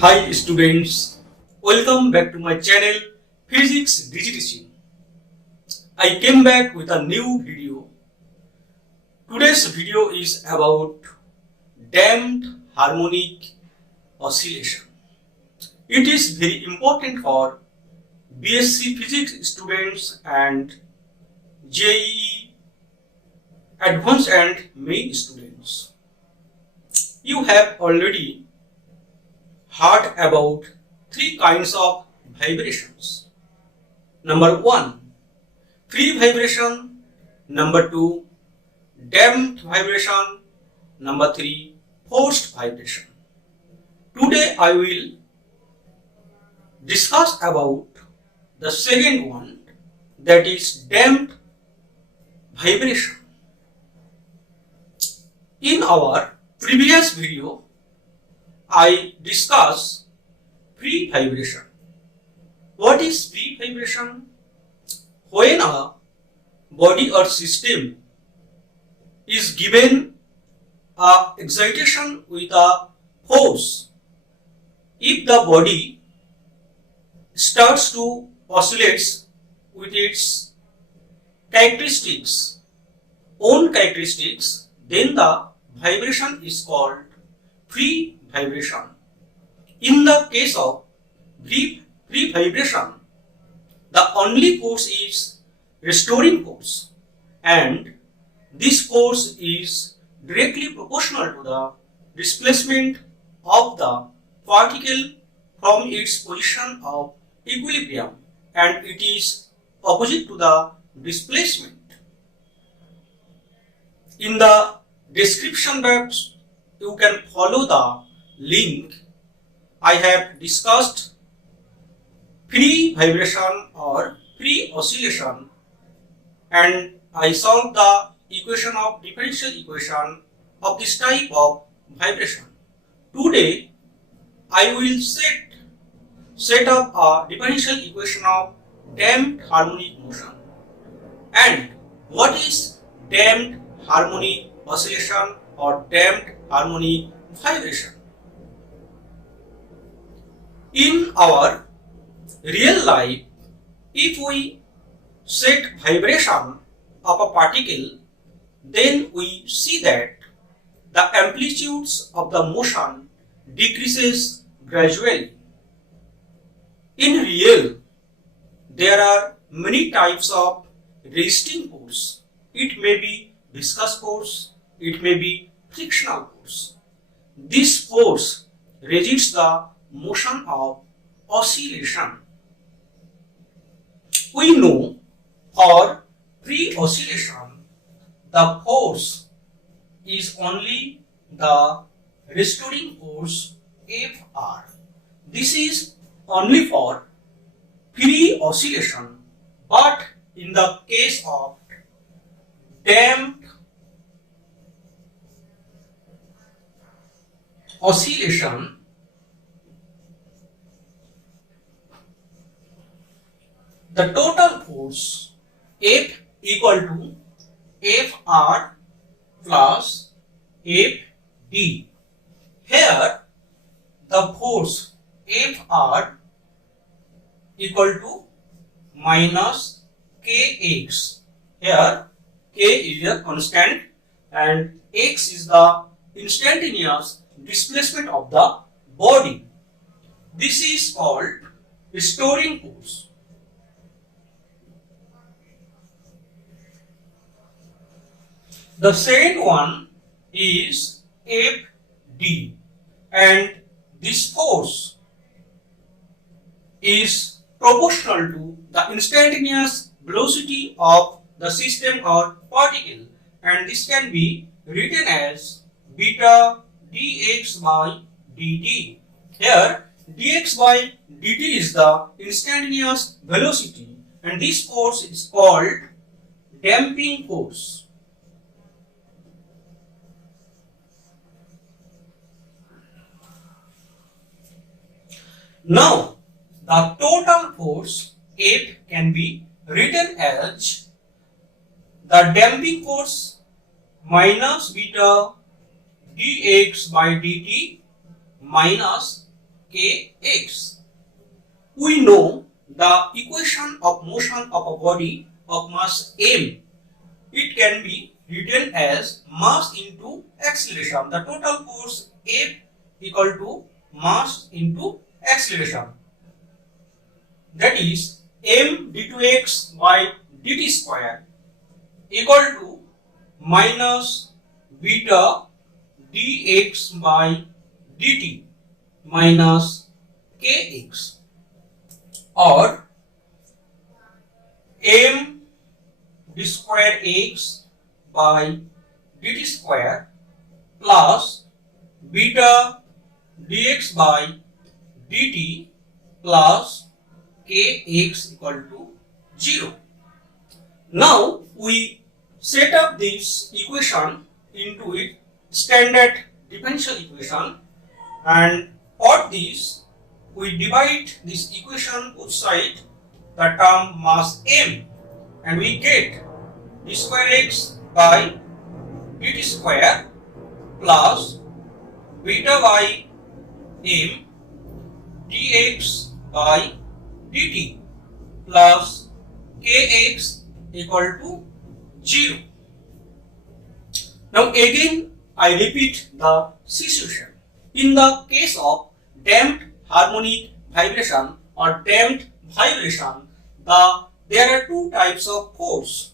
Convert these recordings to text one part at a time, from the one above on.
Hi students, welcome back to my channel Physics Digitization. I came back with a new video. Today's video is about damped harmonic oscillation. It is very important for BSc Physics students and JEE Advanced and Main students. You have already heard about three kinds of vibrations. Number 1, free vibration. Number 2, damped vibration. Number 3, forced vibration. Today I will discuss about the second one, that is damped vibration. In our previous video, I discussed free vibration. What is free vibration? When a body or system is given a excitation with a force, if the body starts to oscillate with its own characteristics, then the vibration is called free vibration. In the case of free vibration, the only force is restoring force, and this force is directly proportional to the displacement of the particle from its position of equilibrium, and it is opposite to the displacement. In the description box, you can follow the link. I have discussed free vibration or free oscillation, and I solved the equation of differential equation of this type of vibration. Today I will set up a differential equation of damped harmonic motion. And what is damped harmonic oscillation or damped harmonic vibration? In our real life, if we set vibration of a particle, then we see that the amplitudes of the motion decreases gradually. In real, there are many types of resisting force. It may be viscous force, it may be frictional force. This force resists the motion of oscillation. We know for free oscillation, the force is only the restoring force Fr. This is only for free oscillation, but in the case of damped oscillation, the total force F equal to Fr plus Fd. Here the force Fr equal to minus Kx. Here K is a constant and X is the instantaneous displacement of the body. This is called restoring force. The second one is Fd, and this force is proportional to the instantaneous velocity of the system or particle, and this can be written as beta dx by dt. Here dx by dt is the instantaneous velocity, and this force is called damping force. Now, the total force F can be written as the damping force minus beta dx by dt minus kx. We know the equation of motion of a body of mass m. It can be written as mass into acceleration. The total force F equal to mass into acceleration. That is m d2x by dt square equal to minus beta dx by dt minus kx, or m d square x by dt square plus beta dx by dt plus kx equal to 0. Now we set up this equation into its standard differential equation, and for this we divide this equation both side the term mass m, and we get d square x by dt square plus beta by m dx by dt plus kx equal to 0. Now again I repeat the situation. In the case of damped harmonic vibration or damped vibration, there are two types of force,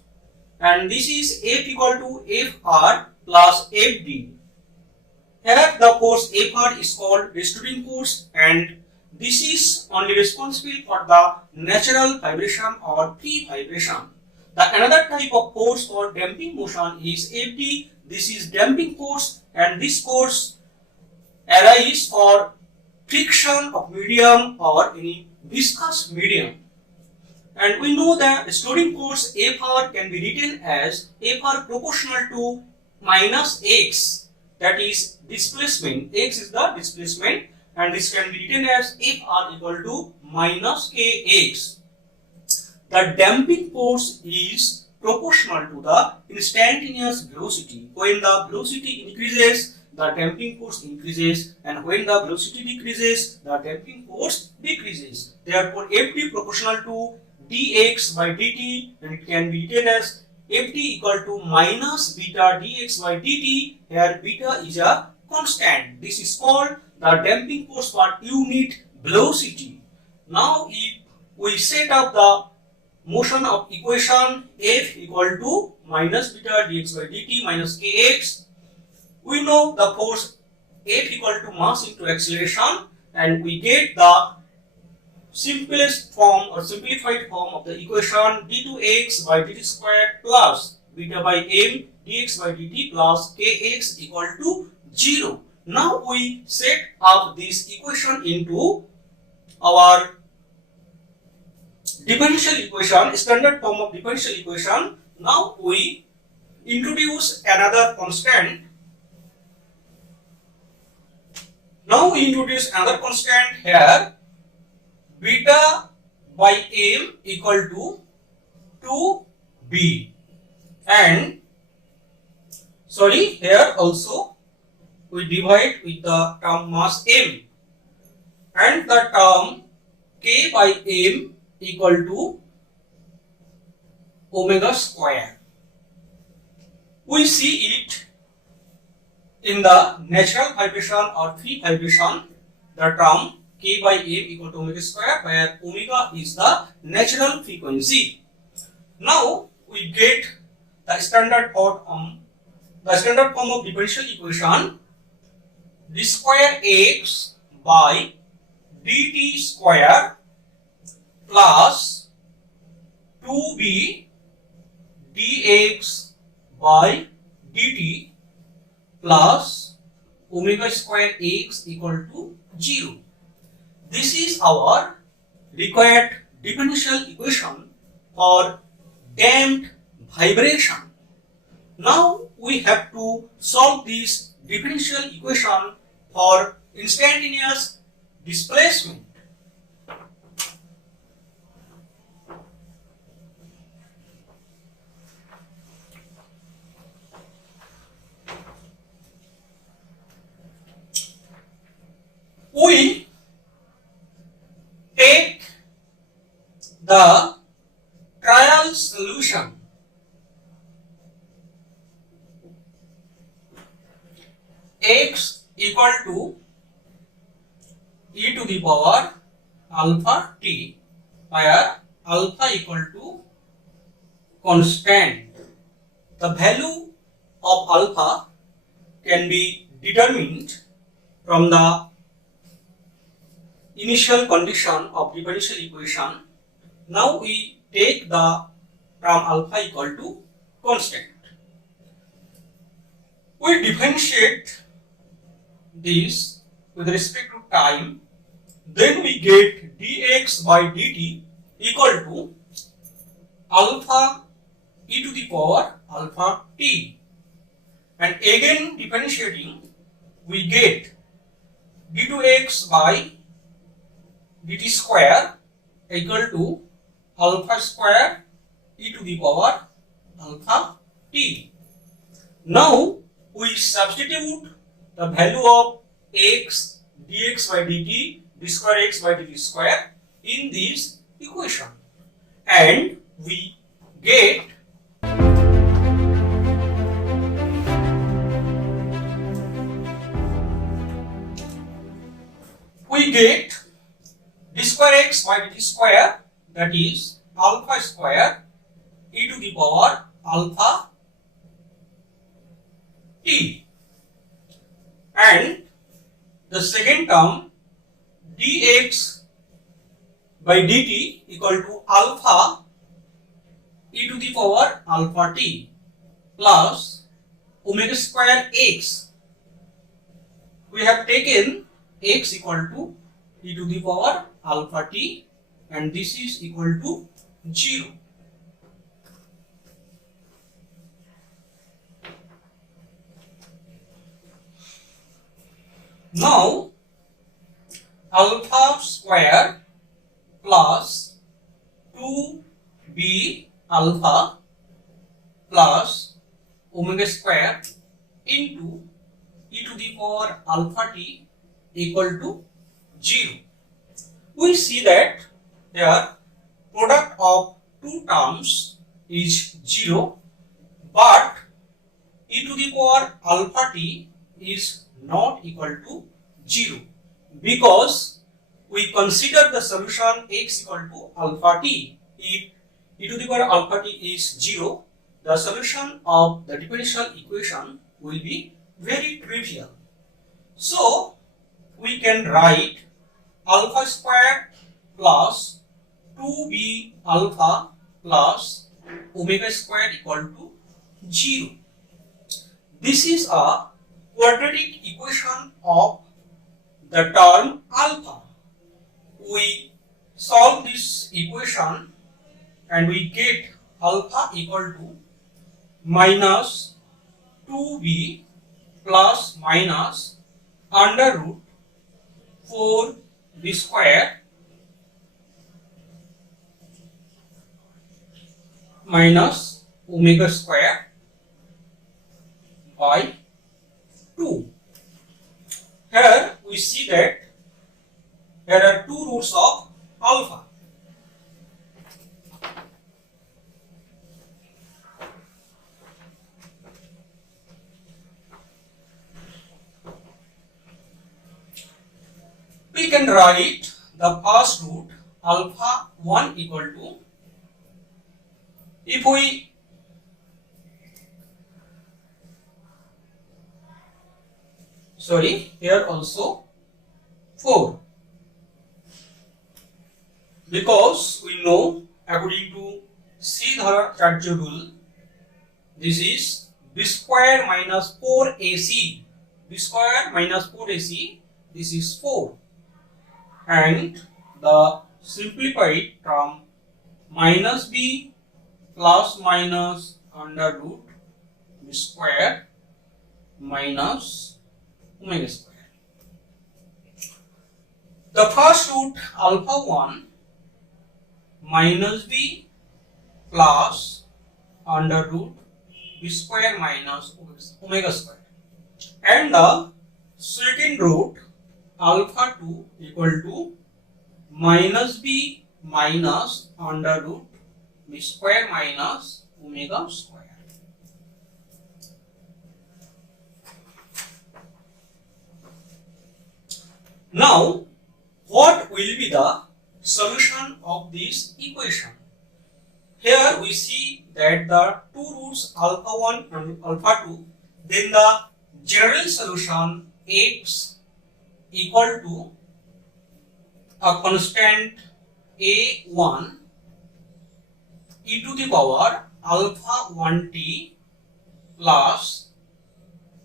and this is F equal to Fr plus Fd. Here the force Fr is called restoring force, and this is only responsible for the natural vibration or free vibration. The another type of force for damping motion is Fd. This is damping force, and this force arises for friction of medium or any viscous medium. And we know that restoring force Fr can be written as Fr proportional to minus x, that is displacement. X is the displacement, and this can be written as Fr equal to minus kx. The damping force is proportional to the instantaneous velocity. When the velocity increases, the damping force increases, and when the velocity decreases, the damping force decreases. Therefore, Fd proportional to dx by dt, and it can be written as Fd equal to minus beta dx by dt. Here beta is a constant. This is called the damping force per unit velocity. Now if we set up the motion of equation F equal to minus beta dx by dt minus kx, we know the force F equal to mass into acceleration, and we get the simplest form or simplified form of the equation d2x by dt square plus beta by m dx by dt plus kx equal to 0. Now we set up this equation into our differential equation, standard form of differential equation. Now we introduce another constant. Here, beta by m equal to 2b, and here also we divide with the term mass m, and the term k by m equal to omega square. We see it in the natural vibration or free vibration, the term k by m equal to omega square, where omega is the natural frequency. Now we get the standard form of differential equation d square x by dt square plus 2b dx by dt plus omega square x equal to 0. This is our required differential equation for damped vibration. Now we have to solve this differential equation for instantaneous displacement. We the trial solution x equal to e to the power alpha t, where alpha equal to constant. The value of alpha can be determined from the initial condition of differential equation. Now we take the term alpha equal to constant. We differentiate this with respect to time, then we get dx by dt equal to alpha e to the power alpha t, and again differentiating we get d2x by dt square equal to alpha square e to the power alpha t. Now we substitute the value of x dx by dt d square x by dt square in this equation, and we get d square x by dt square, that is alpha square e to the power alpha t, and the second term dx by dt equal to alpha e to the power alpha t plus omega square x. We have taken x equal to e to the power alpha t, and this is equal to 0. Now alpha square plus 2b alpha plus omega square into e to the power alpha t equal to 0. We see that here product of two terms is 0, but e to the power alpha t is not equal to 0, because we consider the solution x equal to alpha t. If e to the power alpha t is 0, the solution of the differential equation will be very trivial. So we can write alpha square plus 2b alpha plus omega square equal to 0. This is a quadratic equation of the term alpha. We solve this equation and we get alpha equal to minus 2b plus minus under root 4b square minus omega square by 2. Here we see that there are two roots of alpha. We can write the first root alpha 1 equal to, if we here also 4, because we know according to Sridharacharya rule, this is b square minus 4ac, b square minus 4ac, this is 4, and the simplified term minus b plus minus under root b square minus omega square. The first root alpha 1 minus b plus under root b square minus omega square, and the second root alpha 2 equal to minus b minus under root v square minus omega square. Now, what will be the solution of this equation? Here we see that the two roots alpha 1 and alpha 2, then the general solution x equal to a constant a1 e to the power alpha 1t plus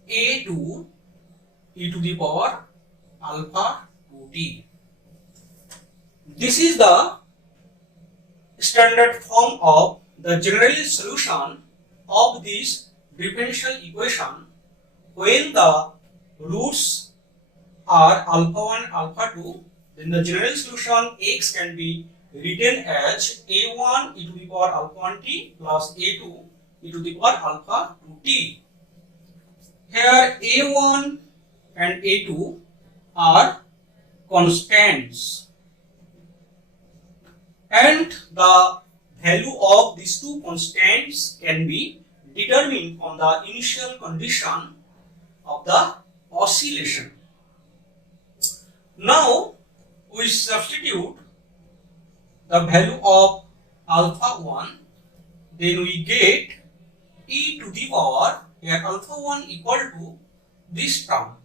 a2 e to the power alpha 2t. This is the standard form of the general solution of this differential equation when the roots are alpha 1 alpha 2. Then the general solution x can be written as a1 e to the power alpha 1t plus a2 e to the power alpha 2t. Here a1 and a2 are constants, and the value of these two constants can be determined from the initial condition of the oscillation. Now we substitute the value of alpha 1, then we get e to the power, here alpha 1 equal to this term,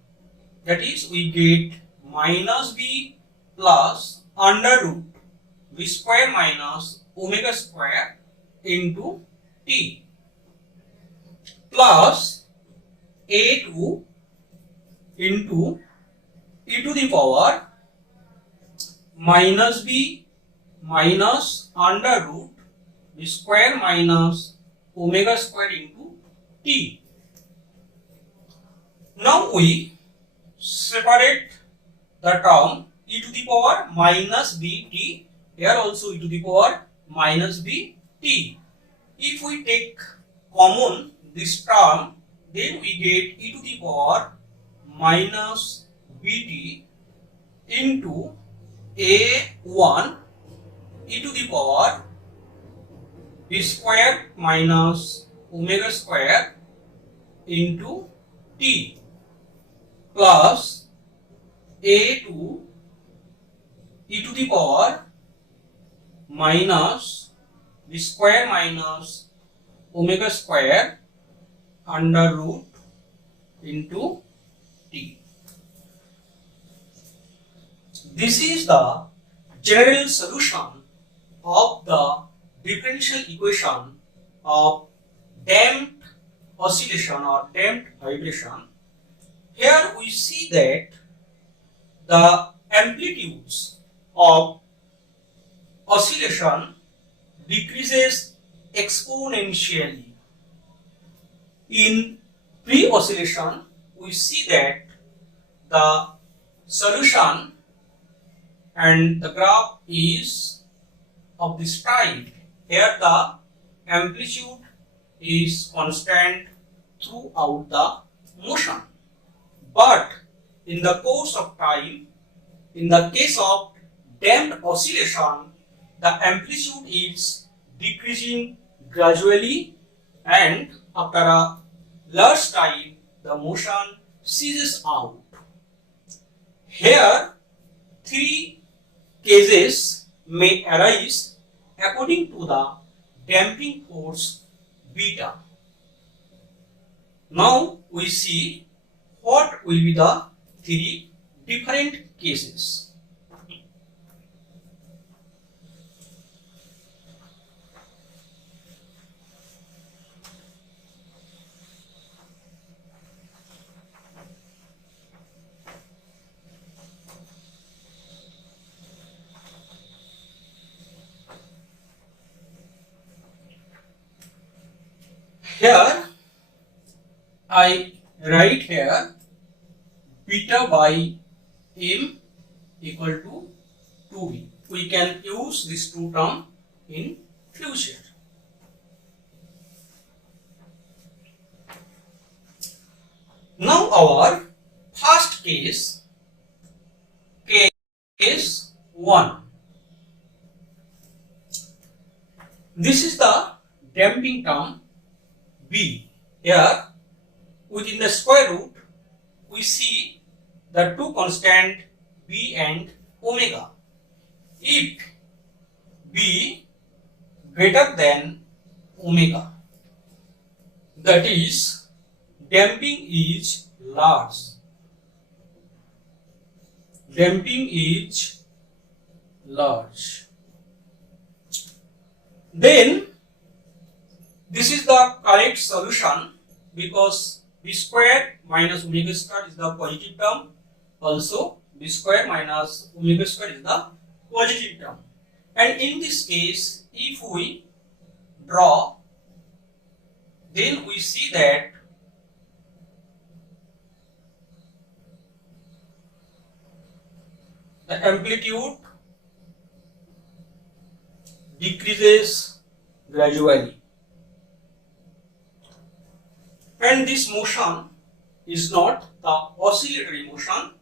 that is we get minus b plus under root v square minus omega square into t plus a2 into e to the power minus b minus under root v square minus omega square into t. Now we separate the term e to the power minus bt, here also e to the power minus bt. If we take common this term, then we get e to the power minus bt into a1 e to the power b square minus omega square into t plus a2 e to the power minus b square minus omega square under root into t. This is the general solution of the differential equation of damped oscillation or damped vibration. Here we see that the amplitudes of oscillation decreases exponentially. In pre-oscillation, we see that the solution and the graph is of this type. Here the amplitude is constant throughout the motion. But in the course of time, in the case of damped oscillation, the amplitude is decreasing gradually, and after a large time, the motion ceases out. Here, three cases may arise according to the damping force beta. Now we see what will be the three different cases. Here I write here beta by m equal to 2b. We can use this two term in future. Now our first case 1. This is the damping term B. Here within the square root we see the two constant B and omega. If B greater than omega, that is damping is large. Damping is large. Then this is the correct solution because B square minus omega square is the positive term. Also B square minus omega square is the positive term. And in this case, if we draw, then we see that the amplitude decreases gradually, and this motion is not the oscillatory motion.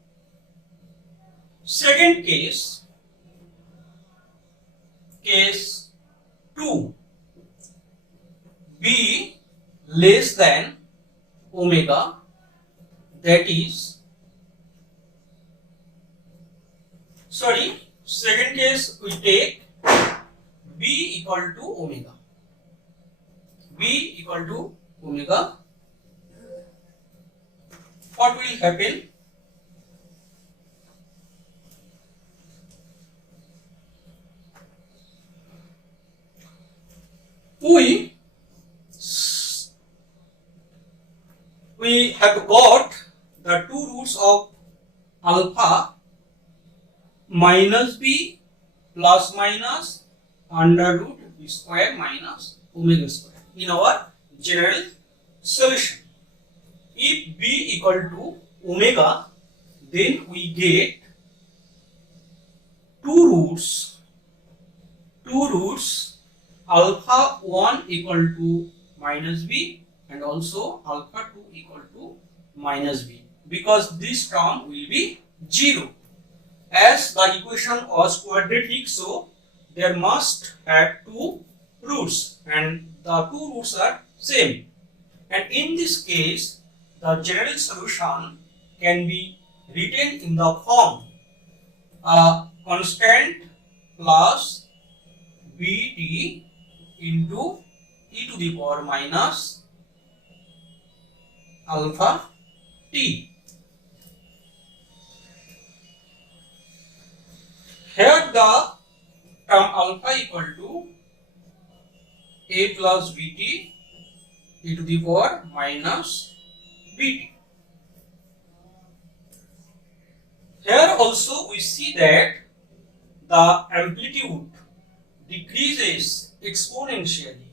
Second case, case 2, B less than omega, that is, second case we take B equal to omega. B equal to omega. What will happen? We have got the two roots of alpha minus B plus minus under root B square minus omega square in our general solution. If B equal to omega, then we get two roots alpha 1 equal to minus B and also alpha 2 equal to minus B, because this term will be 0. As the equation was quadratic, so there must have two roots and the two roots are same. And in this case, the general solution can be written in the form constant plus Bt into e to the power minus alpha t. Here the term alpha equal to a plus Bt e to the power minus Bt. Here also we see that the amplitude decreases exponentially.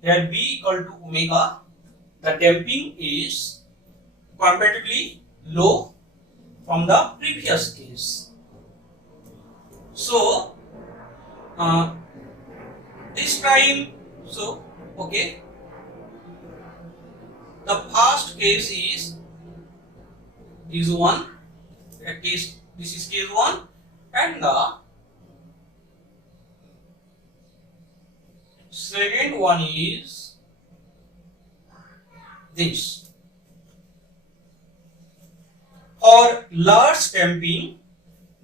Here B equal to omega, the damping is comparatively low from the previous case. So this time, okay, the first case is 1, this is case 1, and the second one is this. For large damping,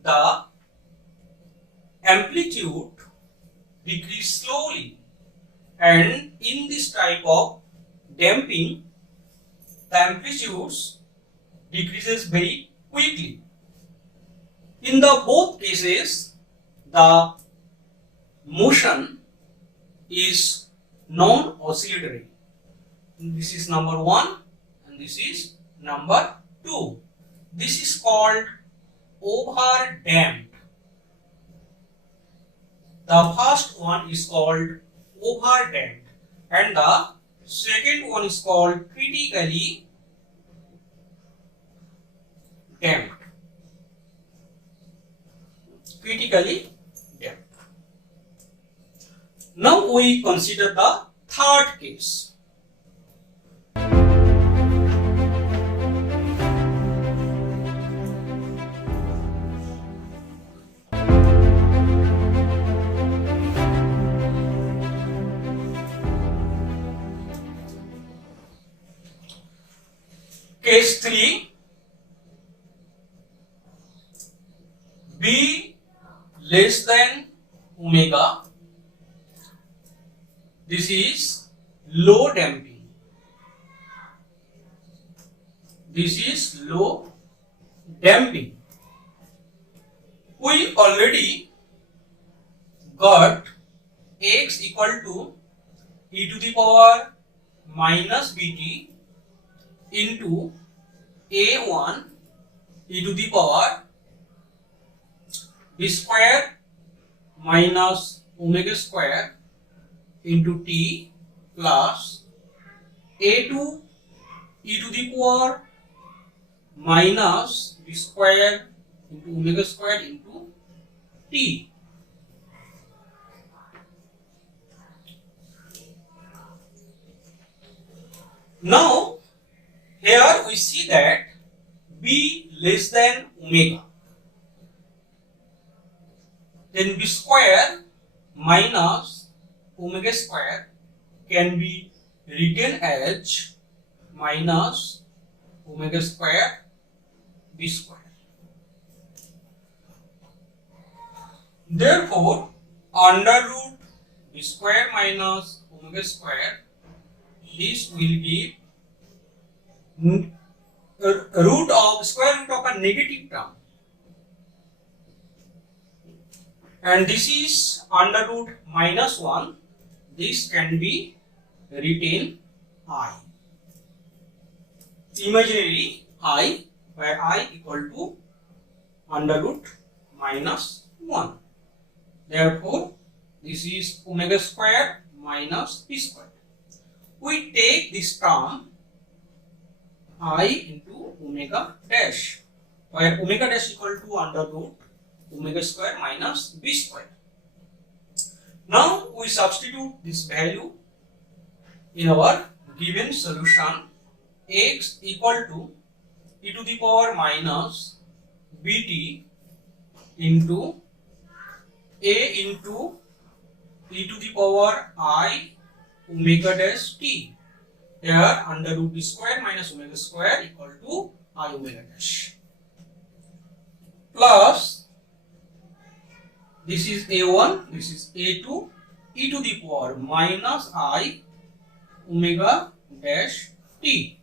the amplitude decreases slowly, and in this type of damping, the amplitudes decreases very quickly. In the both cases, the motion is non-oscillatory. This is number 1 and this is number 2. This is called over-damped. The first one is called over-damped and the second one is called critically damped. Critically damped. Now we consider the third case. Case 3, B less than omega. This is low damping. This is low damping. We already got x equal to e to the power minus bt into a1 e to the power b square minus omega square into t plus a2 e to the power minus b square into omega square into t. Now here we see that b less than omega, then b square minus omega square can be written as minus omega square b square. Therefore, under root b square minus omega square, this will be square root of a negative term, and this is under root minus 1. This can be written I, imaginary I, where I equal to under root minus 1. Therefore, this is omega square minus b square. We take this term I into omega dash, where omega dash equal to under root omega square minus b square. Now we substitute this value in our given solution. X equal to e to the power minus bt into a into e to the power I omega dash t. Here under root b square minus omega square equal to I omega dash, plus this is a1, this is a2 e to the power minus I omega dash t.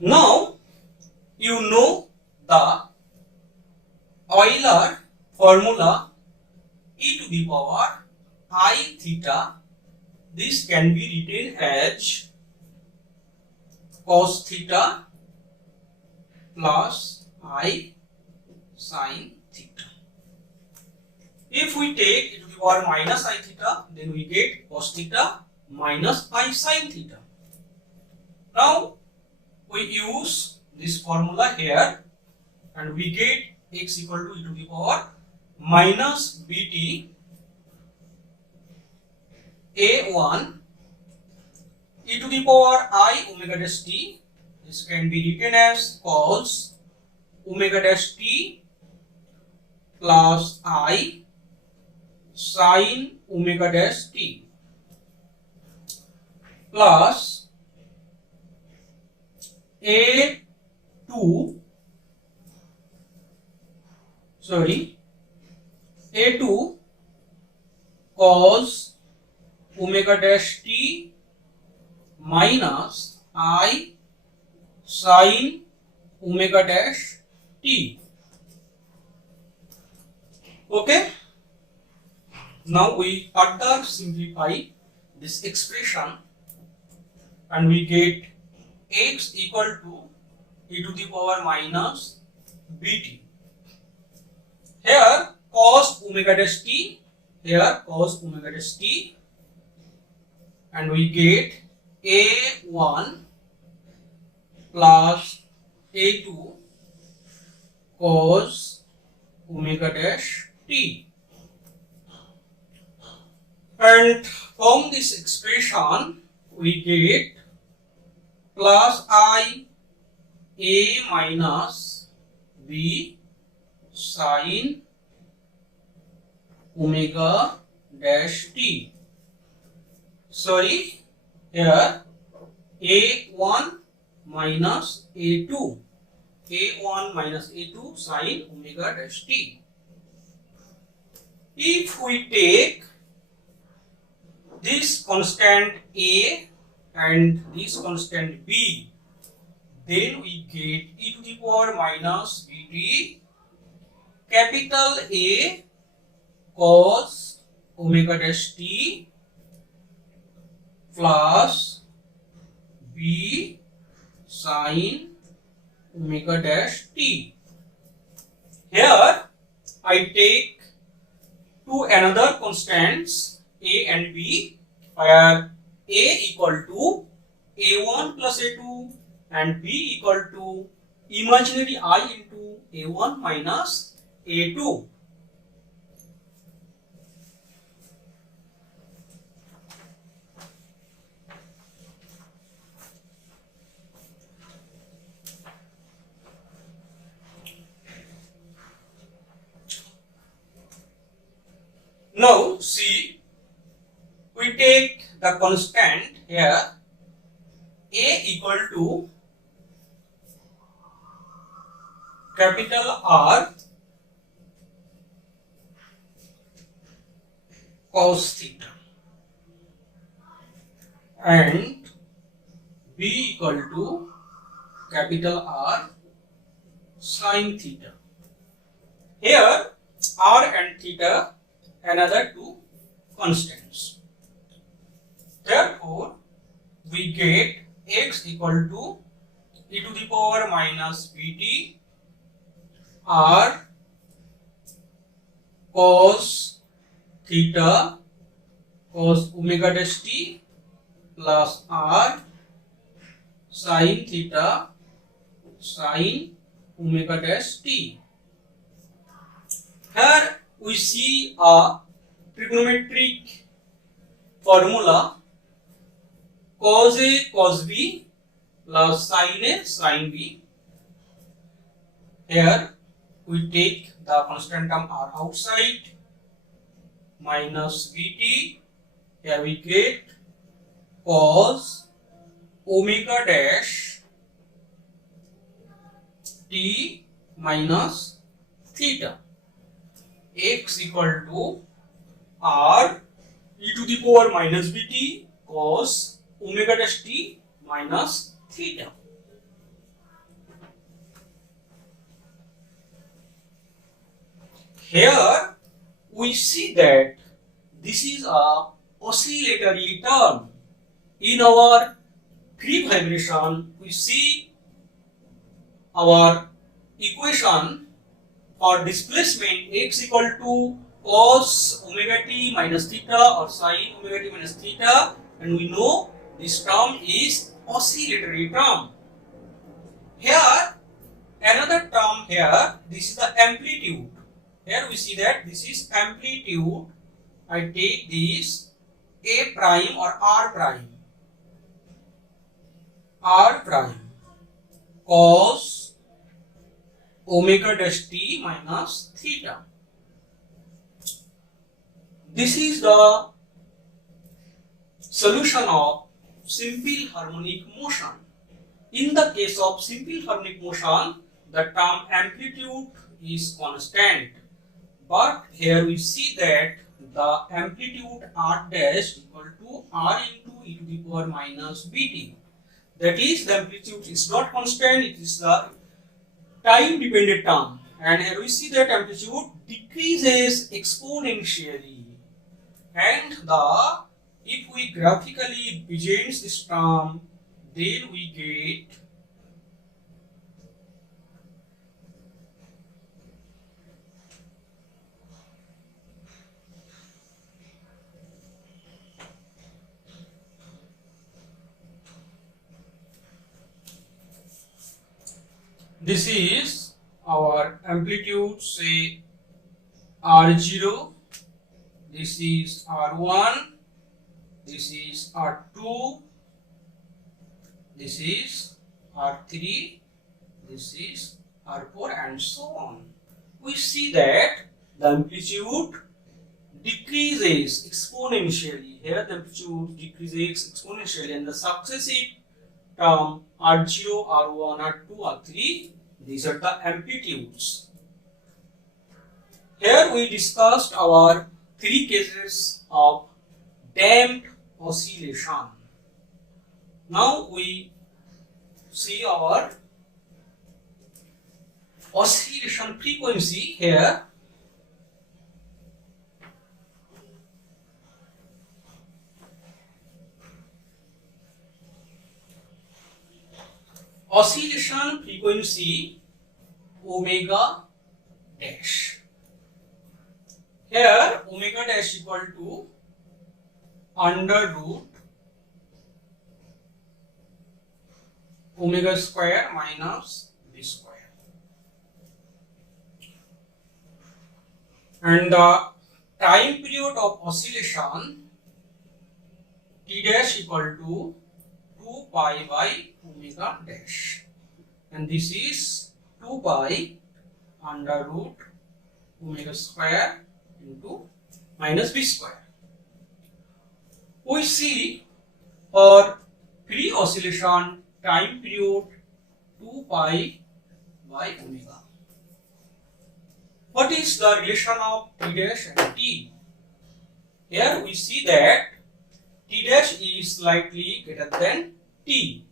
Now you know the Euler formula e to the power I theta. This can be written as cos theta plus I sin theta. If we take e to the power minus I theta, then we get cos theta minus I sin theta. Now we use this formula here and we get x equal to e to the power minus bt a1 e to the power I omega dash t. This can be written as cos omega dash t plus I sin omega dash t plus a2 cos omega dash t minus I sin omega dash t. Okay, now we further simplify this expression and we get x equal to e to the power minus bt. Here cos omega dash t, here cos omega dash t, and we get a1 plus a2 cos omega dash t. And from this expression we get plus I A minus B sin omega dash t. Sorry, here A1 minus A2. A1 minus A2 sin omega dash t. If we take this constant A and this constant B, then we get e to the power minus bt capital A cos omega dash t plus B sin omega dash t. Here I take two another constants A and B, where A equal to A1 plus A2 and B equal to imaginary I into A1 minus A2. Now see, we take the constant here A equal to capital R cos theta and B equal to capital R sin theta. Here R and theta another two constants. Therefore, we get x equal to e to the power minus bt r cos theta cos omega dash t plus r sin theta sin omega dash t. Here we see a trigonometric formula cos A cos B plus sin A sin B. Here we take the constant term R outside minus Vt. Here we get cos omega dash t minus theta. X equal to R e to the power minus bt cos omega dash t minus theta. Here we see that this is a oscillatory term. In our free vibration, we see our equation for displacement x equal to cos omega t minus theta or sin omega t minus theta, and we know this term is oscillatory term. Here another term here, this is the amplitude. Here we see that this is amplitude. I take this A prime or R prime cos omega dash t minus theta. This is the solution of simple harmonic motion. In the case of simple harmonic motion, the term amplitude is constant, but here we see that the amplitude R dash equal to R into e to the power minus bt. That is, the amplitude is not constant, it is the time dependent term, and here we see that amplitude decreases exponentially, and if we graphically present this term, then we get this is our amplitude, say R0, this is R1, this is R2, this is R3, this is R4, and so on. We see that the amplitude decreases exponentially. Here the amplitude decreases exponentially, and the successive term R0, R1, R2, R3, these are the amplitudes. Here we discussed our three cases of damped oscillation. Now we see our oscillation frequency here. Oscillation frequency omega dash. Here omega dash equal to under root omega square minus b square. And the time period of oscillation t dash equal to 2 pi by omega dash, and this is 2 pi under root omega square into minus b square. We see for free oscillation time period 2 pi by omega. What is the relation of t dash and t? Here we see that t dash is slightly greater than t,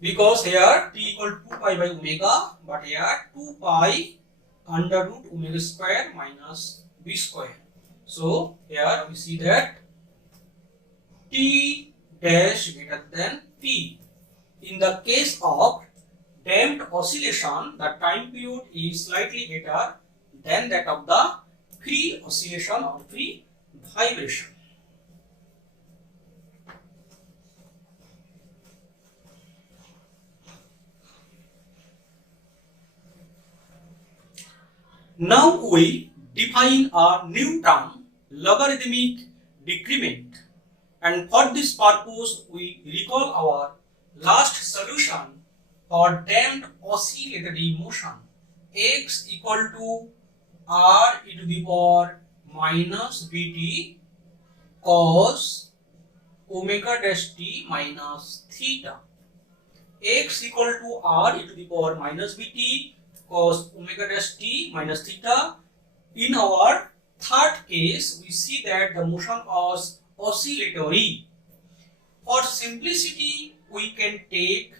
because here t equal to 2 pi by omega, but here 2 pi under root omega square minus b square. So here we see that t dash greater than t. In the case of damped oscillation, the time period is slightly greater than that of the free oscillation or free vibration. Now we define a new term, logarithmic decrement, and for this purpose we recall our last solution for damped oscillatory motion. X equal to r e to the power minus bt cos omega dash t minus theta. X equal to r e to the power minus bt cos omega dash t minus theta. In our third case, we see that the motion was oscillatory. For simplicity, we can take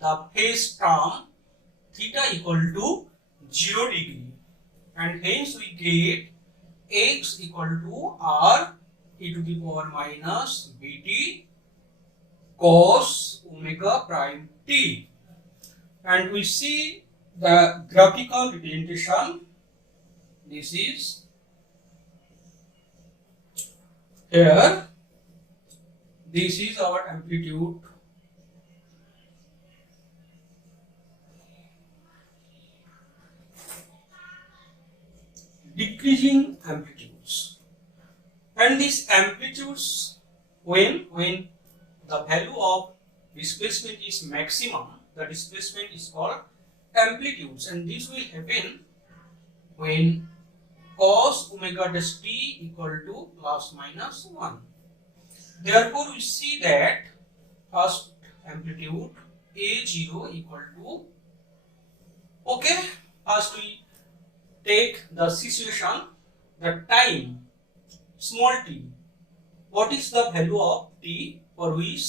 the phase term theta equal to 0 degree, and hence we get x equal to r e to the power minus bt cos omega prime t. And we see the graphical representation. This is here. This is our amplitude. Decreasing amplitudes, and these amplitudes, when the value of displacement is maximum, the displacement is called amplitudes, and this will happen when cos omega dash t equal to plus minus 1. Therefore, we see that first amplitude a0 equal to, okay, first we take the situation, the time small t. What is the value of t for which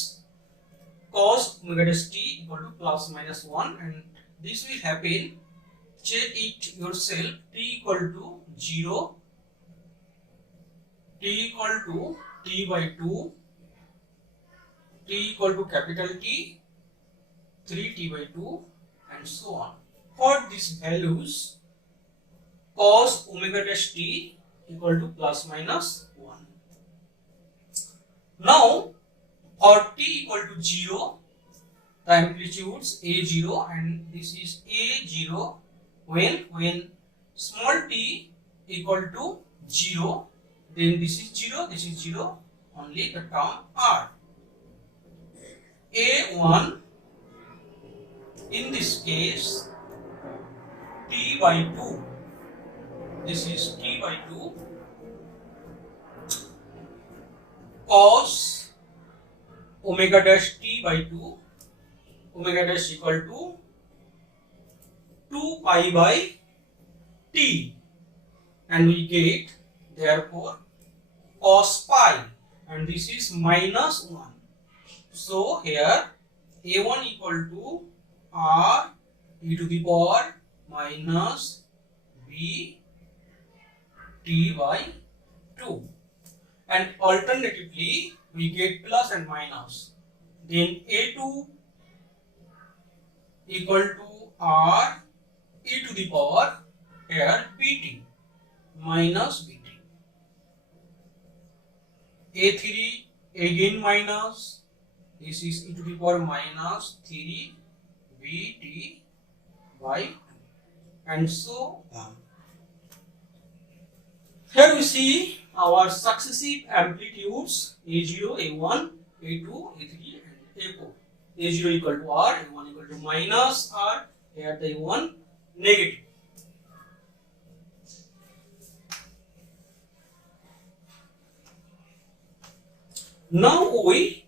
cos omega dash t equal to plus minus 1, and this will happen, check it yourself, t equal to 0, t equal to t by 2, t equal to capital T, 3t by 2, and so on. For these values, cos omega dash t equal to plus minus 1. Now, for t equal to 0, the amplitudes a0, and this is a0 when small t equal to 0, then this is 0, only the term r. A1 in this case T by 2. This is T by 2 cos omega dash T by 2, omega dash equal to 2 pi by T, and we get therefore cos pi, and this is minus 1. So here A1 equal to R e to the power minus B T by 2, and alternatively we get plus and minus. Then A2 equal to R e to the power here Bt minus Bt. A3 again minus, this is e to the power minus 3 Bt by 2, and so on. Here we see our successive amplitudes A0, A1, A2, A3 and A4. A0 equal to R, A1 equal to minus R, here the A1 negative. Now we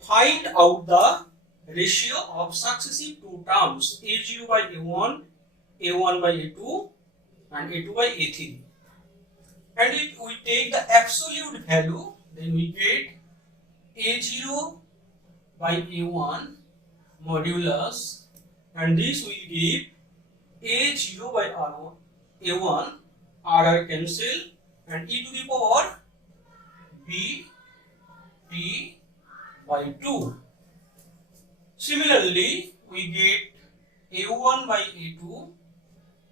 find out the ratio of successive two terms A0 by A1, A1 by A2 and A2 by A3. And if we take the absolute value, then we get A0 by A1 modulus, and this will give A0 by R1, A1, R cancel, and e to the power B T by 2. Similarly, we get A1 by A2,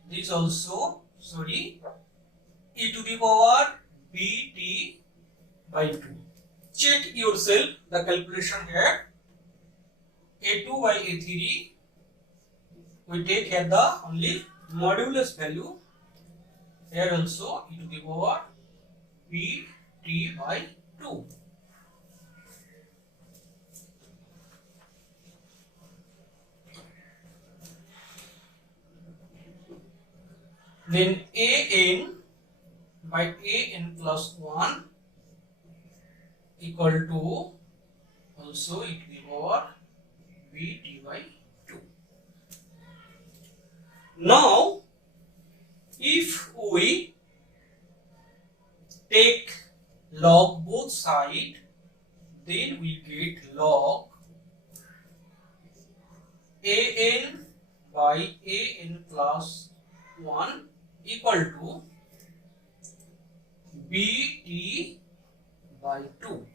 this also, e to the power Bt by 2. Check yourself the calculation here. A2 by A3, we take here the only modulus value. Here also e to the power Bt by 2. Then An by An plus 1 equal to also e to the power Bt by 2. Now, if we take log both sides, then we get log An by An plus 1 equal to Bt by 2.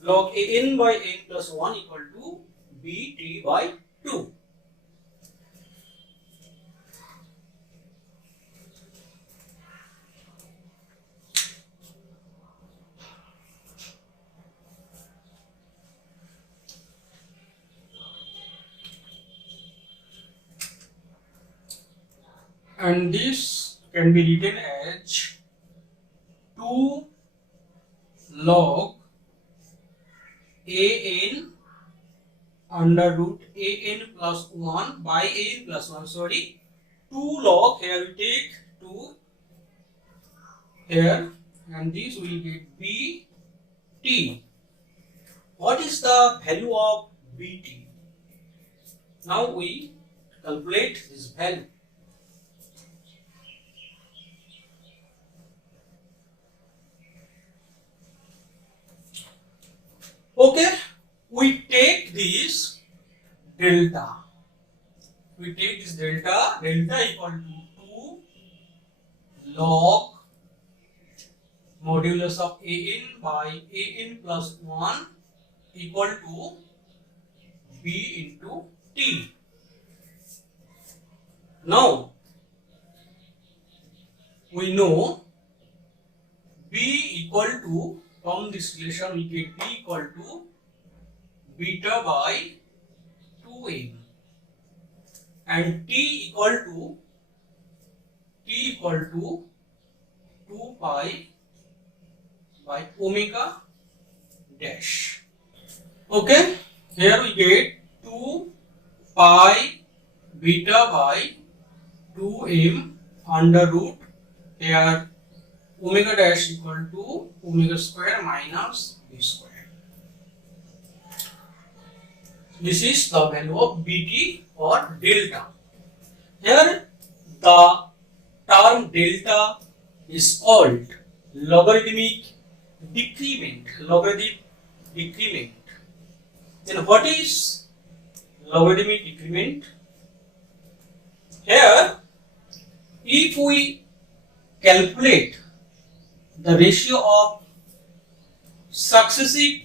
Log An by An plus 1 equal to Bt by 2. And this can be written as 2 log An under root An plus 1 by An plus 1, 2 log, here we take 2 here, and this will get Bt. What is the value of Bt? Now we calculate this value. Okay, we take this delta. We take this delta equal to 2 log modulus of An by An plus 1 equal to B into T. Now, we know B equal to, from this relation we get B equal to beta by 2n, and T equal to 2 pi by omega dash. Okay, Here we get 2 pi beta by 2m under root, here omega dash equal to omega square minus b square. This is the value of bt or delta. Here the term delta is called logarithmic decrement. Logarithmic decrement. Then what is logarithmic decrement? Here, if we calculate the ratio of successive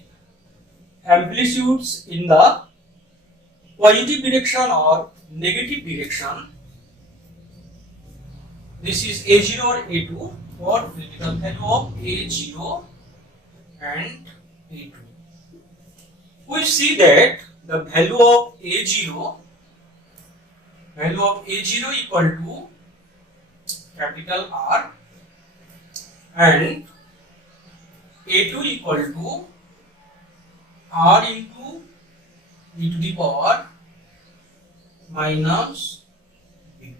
amplitudes in the positive direction or negative direction, this is A0 or A2, what will be the value of A0 and A2. We see that the value of A0 equal to capital R and A2 equal to R into e to the power minus b,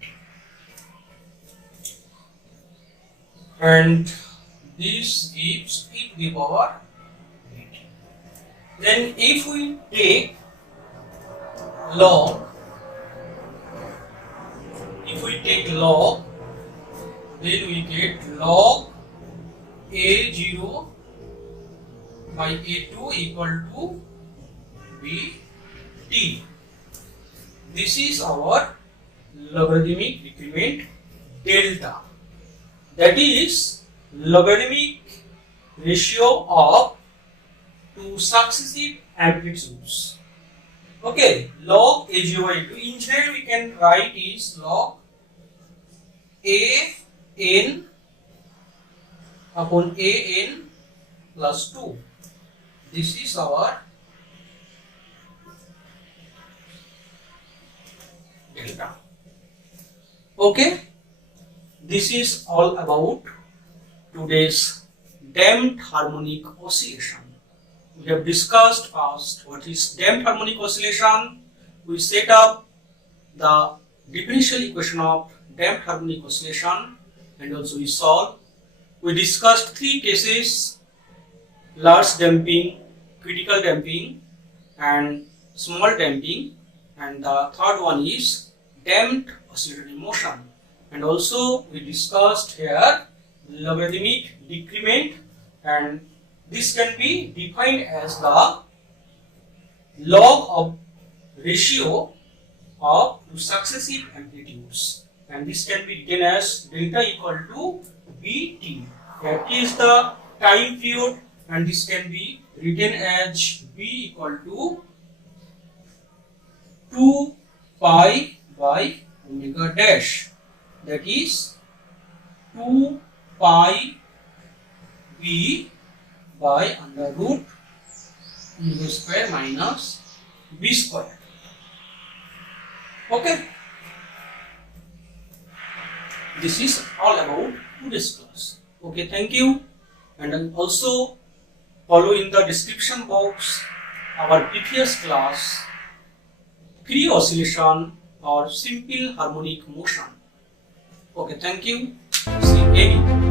and this gives e to the power 8. Then if we take log, then we get log A0 by A2 equal to bt. This is our logarithmic decrement delta, that is logarithmic ratio of two successive amplitudes. Okay, log A0 by A2. In here we can write is log an upon an plus 2. This is our delta. Okay, this is all about today's damped harmonic oscillation. We have discussed first what is damped harmonic oscillation. We set up the differential equation of damped harmonic oscillation and also we solved. We discussed three cases: large damping, critical damping and small damping, and the third one is damped oscillatory motion. And also we discussed here logarithmic decrement, and this can be defined as the log of ratio of two successive amplitudes, and this can be written as delta equal to bt. That is the time period, and this can be written as b equal to 2 pi by omega dash, that is 2 pi b by under root omega square minus b square. Okay, this is all about today's class. Okay, thank you, and then also follow in the description box our previous class free oscillation or simple harmonic motion. Okay, thank you. See you again.